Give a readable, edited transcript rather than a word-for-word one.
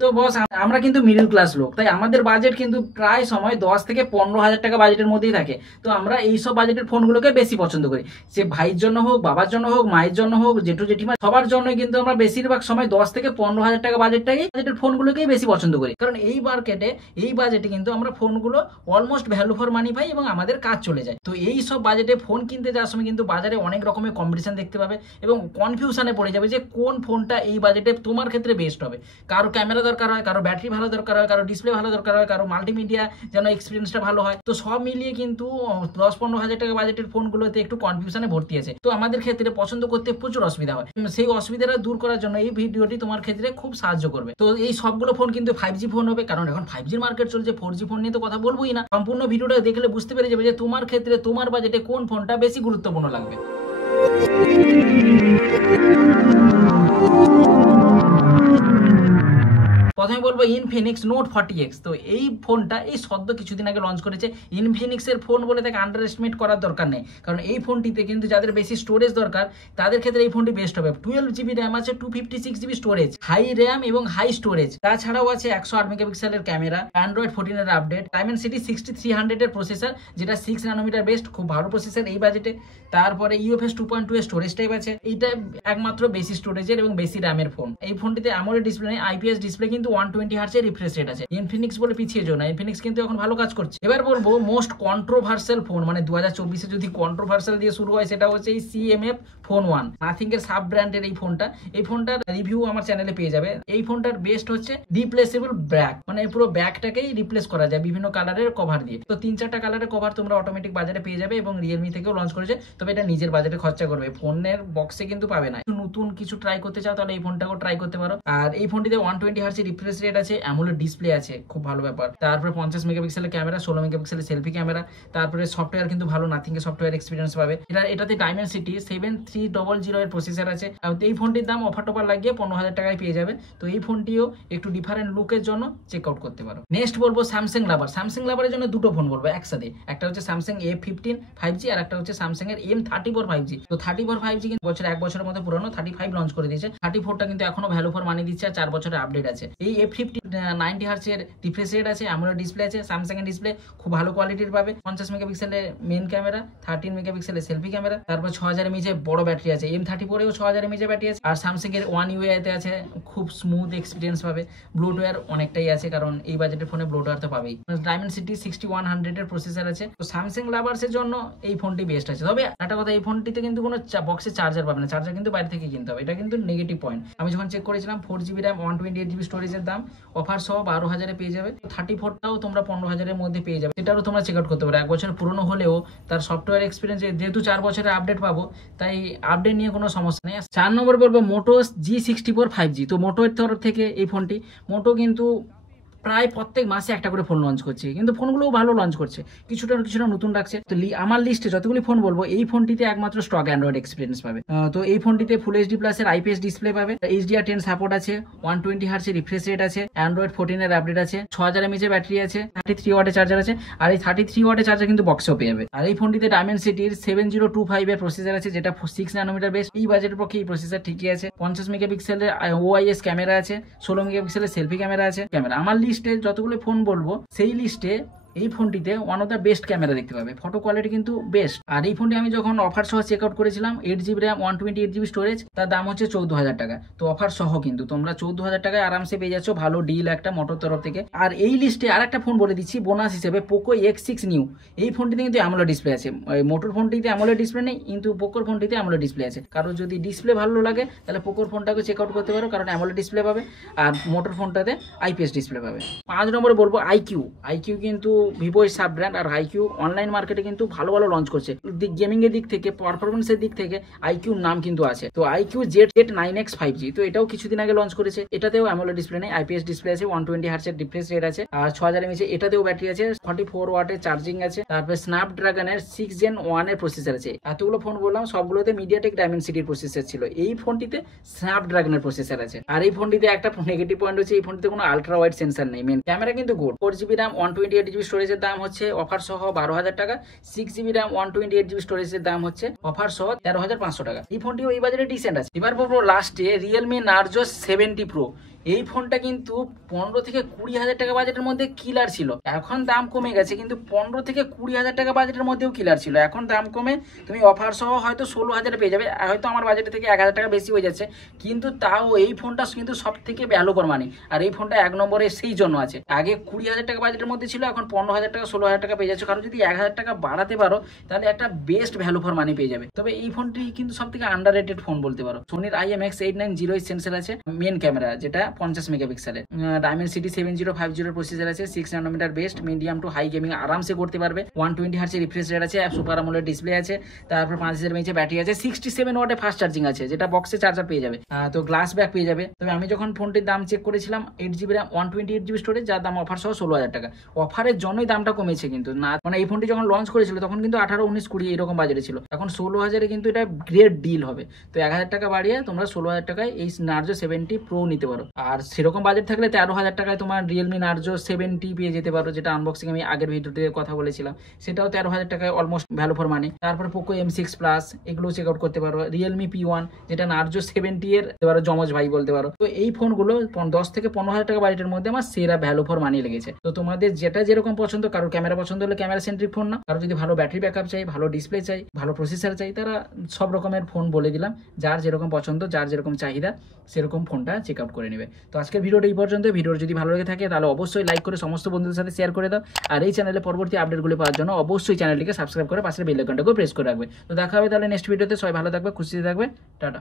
তো বস আমরা কিন্তু মিডল ক্লাস লোক, তাই আমাদের বাজেট কিন্তু প্রায় সময় 10 থেকে 15 হাজার টাকা বাজেটের মধ্যেই থাকে। তো আমরা এইসব বাজেটের ফোনগুলোকে বেশি পছন্দ করি। সে ভাইয়ের জন্য হোক, বাবার জন্য হোক, মায়ের জন্য হোক, জেঠু জেঠিমা সবার জন্য কিন্তু আমরা বেশিরভাগ সময় 10 থেকে 15 হাজার টাকা বাজেটের ফোনগুলোকেই বেশি পছন্দ করি। কারণ এই মার্কেটে এই বাজেটে কিন্তু আমরা ফোনগুলো অলমোস্ট ভ্যালু ফর মানি পাই এবং আমাদের কাজ চলে যায়। তো এই সব বাজেটে ফোন কিনতে যাওয়ার সময় কিন্তু বাজারে অনেক রকমের কম্পিটিশন দেখতে পাবে এবং কনফিউশনে পড়ে যাবে যে কোন ফোনটা এই বাজেটে তোমার ক্ষেত্রে বেস্ট হবে। কারো ক্যামেরা দরকার হয়, কারো ব্যাটারি ভালো দরকার হয়, কারো ডিসপ্লে ভালো দরকার হয়, কারো মাল্টিমিডিয়া যেন এক্সপিরিয়েন্সটা ভালো হয়। তো সব মিলিয়ে কিন্তু 10-15 হাজার টাকা বাজেটের ফোনগুলোতে একটু কনফিউশনে ভর্তি আছে। তো আমাদের ক্ষেত্রে পছন্দ করতে প্রচুর অসুবিধা হয়। সেই অসুবিধাটা দূর করার জন্য এই ভিডিওটি তোমার ক্ষেত্রে খুব সাহায্য করবে। তো এই সবগুলো ফোন কিন্তু 5G ফোন হবে, কারণ এখন 5G মার্কেট চলছে। 4G ফোন নিয়ে তো কথা বলবোই না। সম্পূর্ণ ভিডিওটা দেখলে বুঝতে পেরে যাবে যে তোমার ক্ষেত্রে তোমার বাজেটে কোন ফোনটা বেশি গুরুত্বপূর্ণ লাগবে। প্রথমে বলবো ইনফিনিক্স নোট 40X। তো এই ফোনটা এই সদ্য কিছুদিন আগে লঞ্চ করেছে। ইনফিনিক্সের ফোন বলে তাকে আন্ডার এস্টিমেট করার দরকার নেই, কারণ এই ফোনটিতে কিন্তু যাদের বেশি স্টোরেজ দরকার তাদের ক্ষেত্রে এই ফোনটি বেস্ট হবে। 12GB র্যাম আছে, 256GB স্টোরেজ, হাই র্যাম এবং হাই স্টোরেজ। তাছাড়াও আছে 108 মেগাপিক্সেলের ক্যামেরা, অ্যান্ড্রয়েড 14 এর আপডেট, ডায়মেনসিটি 6300 এর প্রসেসর, যেটা 6 ন্যানোমিটার বেস্ট, খুব ভালো প্রসেসর এই বাজেটে। তারপরে ইউএফএস 2.2 এর স্টোরেজ টাইপ আছে। এইটা একমাত্র বেশি স্টোরেজের এবং বেশি র্যামের ফোন। এই ফোনটিতে AMOLED ডিসপ্লে নেই, আইপিএস ডিসপ্লে কিন্তু 120 হার্টজ এর রিফ্রেশ রেট আছে। ইনফিনিক্স বলে পিছিয়ে যাও না, ইনফিনিক্স কিন্তু এখন ভালো কাজ করছে। এবার বলবো মোস্ট কন্ট্রোভার্সিয়াল ফোন, মানে 2024-এ যদি কন্ট্রোভার্সিয়াল দিয়ে শুরু হয় সেটা হচ্ছে এই CMF ফোন 1, নাথিং এর সাব ব্র্যান্ডের এই ফোনটা। এই ফোনটার রিভিউ আমার চ্যানেলে পেয়ে যাবে। এই ফোনটার বেস্ট হচ্ছে রিপ্লেসেবল ব্যাক, মানে পুরো ব্যাকটাকেই রিপ্লেস করা যায় বিভিন্ন কালারের কভার দিয়ে। তো 3-4টা কালারের কভার তোমরা অটোমেটিক বাজারে পেয়ে যাবে এবং রিয়েলমি থেকেও লঞ্চ করেছে। তবে এটা নিজের বাজারে খরচা করবে, ফোনের বক্সে কিন্তু পাবে না। নতুন কিছু ট্রাই করতে চাও তাহলে এই ফোনটাকেও ট্রাই করতে পারো। আর এই ফোনটিতে 120 হার্টজ এর রিফ্রেশ রেট আছে, AMOLED ডিসপ্লে আছে, খুব ভালো ব্যাপার। তারপরে 50 মেগাপিক্সেলের ক্যামেরা, 16 মেগাপিক্সেলের সেলফি ক্যামেরা। তারপরে সফটওয়্যার কিন্তু ভালো, নাথিং এর সফটওয়্যার এক্সপিরিয়েন্স পাবে। এটাতে ডায়মেনসিটি 7300 এর প্রসেসর আছে। এই ফোনটির দাম অফার টপার লাগিয়ে 15,000 টাকায় পেয়ে যাবে। তো এই ফোনটিও একটু ডিফারেন্ট লুকের জন্য চেক আউট করতে পারো। নেক্সট বলবো স্যামসাং লাভার। স্যামসাং লাভারের জন্য দুটো ফোন বলবো একসাথে। একটা হচ্ছে স্যামসাং A15 5G আর একটা হচ্ছে স্যামসাং এর M34 5G। তো 34 5G কিন্তু এক বছরের মধ্যে পুরনো, 35 লঞ্চ করে দিয়েছে। 34টা কিন্তু এখনো ভ্যালু ফর মানি দিচ্ছে আর 4 বছরের আপডেট আছে। এই A15 90 হার্টজ এর রিফ্রেশ রেট আছে, AMOLED ডিসপ্লে আছে, স্যামসাং এর ডিসপ্লে খুব ভালো কোয়ালিটির পাবে। 50 মেগাপিক্সেলের মেইন ক্যামেরা, 13 মেগাপিক্সেলের সেলফি ক্যামেরা, তারপর 6000 mAh বড় ব্যাটারি আছে। M34 এও 6000 mAh ব্যাটারি আছে। আর স্যামসাং এর One UI তে আছে, খুব স্মুথ এক্সপিরিয়েন্স পাবে। ব্লুটুথ অনেকটাই আছে, কারণ এই বাজেটের ফোনে ব্লুটুথ তো পাবেই। ডায়মেনসিটি 6100 এর প্রসেসর আছে। তো স্যামসাং লাভার্স এর জন্য এই ফোনটি বেস্ট আছে। তবে একটা কথা, এই ফোনটিতে কিন্তু কোনো বক্সে চার্জার পাবে না, চার্জার কিন্তু বাইরে থেকে কিনতে হবে। এটা কিন্তু নেগেটিভ পয়েন্ট। আমি যখন চেক করেছিলাম 4GB র্যাম 128GB স্টোরেজের দাম অফার সহ 12,000-এ পেয়ে যাবে। 34টাও তোমরা 15,000-এর মধ্যে পেয়ে যাবে। সেটারও তোমরা চেক আউট করতে পারো। এক বছর পুরনো হলেও তার সফটওয়্যার এক্সপিরিয়েন্স যেহেতু 4 বছরের আপডেট পাবো, তাই আপডেট নিয়ে কোনো সমস্যা নেই। 4 নম্বর বলবো মোটো G64 5G। তো মোটোর তরফ থেকে এই ফোনটি, মোটো কিন্তু প্রায় প্রত্যেক মাসে একটা করে ফোন লঞ্চ করছে, কিন্তু ফোনগুলোও ভালো লঞ্চ করছে, কিছুটা নতুন রাখছে। তো আমার লিস্টে যতগুলি ফোন বলবো, এই ফোনটিতে একমাত্র স্টক অ্যান্ড্রয়েড এক্সপিরিয়েন্স পাবে। তো এই ফোনটিতে ফুল এইচডি প্লাস এর আইপিএস ডিসপ্লে পাবে, HDR10 সাপোর্ট আছে, 120 হার্টজ এর রিফ্রেশ রেট আছে, অ্যান্ড্রয়েড 14 এর আপডেট আছে, 6000 mAh ব্যাটারি আছে, 33 ওয়াটের চার্জার আছে। আর এই 33 ওয়াটের চার্জার কিন্তু বক্সেও পেয়ে যাবে। আর এই ফোনটিতে ডায়মেনসিটির 7025 এর প্রসেসর আছে, যেটা 6 ন্যানোমিটার বেস্ট। এই বাজেটের পক্ষে এই প্রসেসর ঠিকই আছে। 50 মেগাপিক্সেলের OIS ক্যামেরা আছে, 16 মেগাপিক্সেলের সেলফি ক্যামেরা আছে। আমার লিস্টে যতগুলো ফোন বলবো, সেই লিস্টে এই ফোনটিতে one of the best camera দেখতে পাবে, ফটো কোয়ালিটি কিন্তু বেস্ট। আর এই ফোনটি আমি যখন অফার সহ চেক আউট করেছিলাম, 8GB র্যাম 128GB স্টোরেজ, তার দাম হচ্ছে 14,000 টাকা। তো অফার সহ কিন্তু তোমরা 14,000 টাকায় আরামসে পেয়ে যাচ্ছ, ভালো ডিল একটা মোটোর তরফ থেকে। আর এই লিস্টে আর একটা ফোন বলে দিচ্ছি বোনাস হিসেবে, পোকো X6 নিউ। এই ফোনটিতে কিন্তু AMOLED ডিসপ্লে আছে। মোটোর ফোনটিতে AMOLED ডিসপ্লে নেই, কিন্তু পোকোর ফোনটিতে AMOLED ডিসপ্লে আছে। কারণ যদি ডিসপ্লে ভালো লাগে তাহলে পোকোর ফোনটাকে চেক আউট করতে পারো, কারণ AMOLED ডিসপ্লে পাবে আর মোটোর ফোনটাতে IPS ডিসপ্লে পাবে। 5 নম্বরে বলবো আইকিউ কিন্তু ভিভো এর সাব ব্র্যান্ড। আর আইকিউ অনলাইন মার্কেটে কিন্তু ভালো লঞ্চ করছে। গেমিং এর দিক থেকে, পারফরমেন্সের দিক থেকে আইকিউর নাম কিন্তু আছে। তো আইকিউ Z9X 5G, তো এটাও কিছুদিন আগে লঞ্চ করেছে। এটাতেও AMOLED ডিসপ্লে নেই, IPS ডিসপ্লে আছে, 120 হার্টজ এর রিফ্রেশ রেট আছে, আর 6000 mAh। এটাতেও ব্যাটারি আছে, 44 ওয়াটের চার্জিং আছে। তারপরে স্ন্যাপড্রাগনের 6 Gen 1 এর প্রসেসর আছে। এতগুলো ফোন বললাম, সবগুলোতে মিডিয়াটেক ডায়মেনসিটির প্রসেসর ছিল। এই ফোনটিতে স্ন্যাপড্রাগনের প্রসেসর আছে। আর এই ফোনটিতে একটা নেগেটিভ পয়েন্ট হচ্ছে, এই ফোনটিতে কোনো আলট্রা ওয়াইড সেন্সর নেই। মেন ক্যামেরা কিন্তু গুড। 4GB র্যাম 128GB স্টোরেজের দাম হচ্ছে অফার সহ 12,000 টাকা। 6GB র্যাম 128GB স্টোরেজের দাম হচ্ছে অফার সহ 13,500 টাকা। এই ফোনটিও এই বাজারে ডিসেন্ট আছে। এবার বলবো লাস্টে রিয়েলমি নার্জো 70 প্রো। এই ফোনটা কিন্তু 15 থেকে 20,000 টাকা বাজেটের মধ্যে কিলার ছিল, এখন দাম কমে গেছে, কিন্তু 15 থেকে 20,000 টাকা বাজেটের মধ্যেও কিলার ছিল, এখন দাম কমে তুমি অফার সহ হয়তো 16,000 পেয়ে যাবে, হয়তো আমার বাজেট থেকে 1,000 টাকা বেশি হয়ে যাচ্ছে, কিন্তু তাও এই ফোনটা কিন্তু সব থেকে ভ্যালু ফর মানি। আর এই ফোনটা 1 নম্বরে সেই জন্য আছে, আগে 20,000 টাকা বাজেটের মধ্যে ছিল, এখন 15,000 টাকা 16,000 টাকা পেয়ে যাচ্ছে, কারণ যদি 1,000 টাকা বাড়াতে পারো তাহলে একটা বেস্ট ভ্যালু ফর মানি পেয়ে যাবে। তবে এই ফোনটি কিন্তু সব থেকে আন্ডাররেটেড ফোন বলতে পারো। সোনির IMX8908 সেন্সর আছে, মেন ক্যামেরা যেটা 50 মেগাপিক্সেলের, Dimensity 7050 প্রসেসর আছে, 6 nanometer based, medium to high gaming আরামসে করতে পারবে, 120 হার্টজ রিফ্রেশ রেট আছে, সুপার আমোলেড ডিসপ্লে আছে, তারপর 5000 mAh ব্যাটারি আছে, 67 ওয়াটে ফাস্ট চার্জিং আছে, যেটা বক্সে চার্জার পেয়ে যাবে, তো গ্লাস ব্যাক পেয়ে যাবে। তবে আমি যখন ফোনটির দাম চেক করেছিলাম 8GB RAM 128GB স্টোরেজ, যার দাম অফার সহ 16,000 টাকা, অফারের জন্যই দামটা কমেছে, কিন্তু না মানে এই ফোনটি যখন লঞ্চ করেছিল তখন কিন্তু 18, 19, 20 এরকম বাজেটে ছিল, এখন 16,000-এ কিন্তু এটা গ্রেট ডিল হবে। তো 1,000 টাকা বাড়িয়ে তোমরা 16,000 টাকায় এই নার্জো 70 প্রো নিতে পারো। আর সেরকম বাজেট থাকলে 13,000 টাকায় তোমার রিয়েলমি নার্জো 70 পেয়ে যেতে পারো, যেটা আনবক্সিং আমি আগের ভিডিওতে কথা বলেছিলাম, সেটাও 13,000 টাকায় অলমোস্ট ভ্যালু ফর মানি। তারপর পোকো M6 প্লাস এগুলো চেক আউট করতে পারো, রিয়েলমি P1 যেটা নার্জো 70 এর জমজ ভাই বলতে পারো। তো এই ফোনগুলো 10 থেকে 15,000 টাকা বাজেটের মধ্যে আমার সেরা ভ্যালু ফর মানি লেগেছে। তো তোমাদের যেটা যেরকম পছন্দ, কারোর ক্যামেরা পছন্দ হলে ক্যামেরা সেন্ট্রিক ফোন না, কারো যদি ভালো ব্যাটারি ব্যাকআপ চাই, ভালো ডিসপ্লে চাই, ভালো প্রসেসর চাই, তারা সব রকমের ফোন বলে দিলাম, যার যেরকম পছন্দ, যার যেরকম চাহিদা সেরকম ফোনটা চেক আউট করে নেবে। তো আজকের ভিডিওটা এই পর্যন্ত। ভিডিওর যদি ভালো লেগে থাকে তাহলে অবশ্যই লাইক করে সমস্ত বন্ধুদের সাথে শেয়ার করে দাও, আর এই চ্যানেলে পরবর্তী আপডেটগুলো পাওয়ার জন্য অবশ্যই চ্যানেলটিকে সাবস্ক্রাইব করে পাশের বেল আইকনটাকে প্রেস করে রাখবে। তো দেখা হবে তাহলে নেক্সট ভিডিওতে। সবাই ভালো থাকবে, খুশিতে থাকবে, টাটা।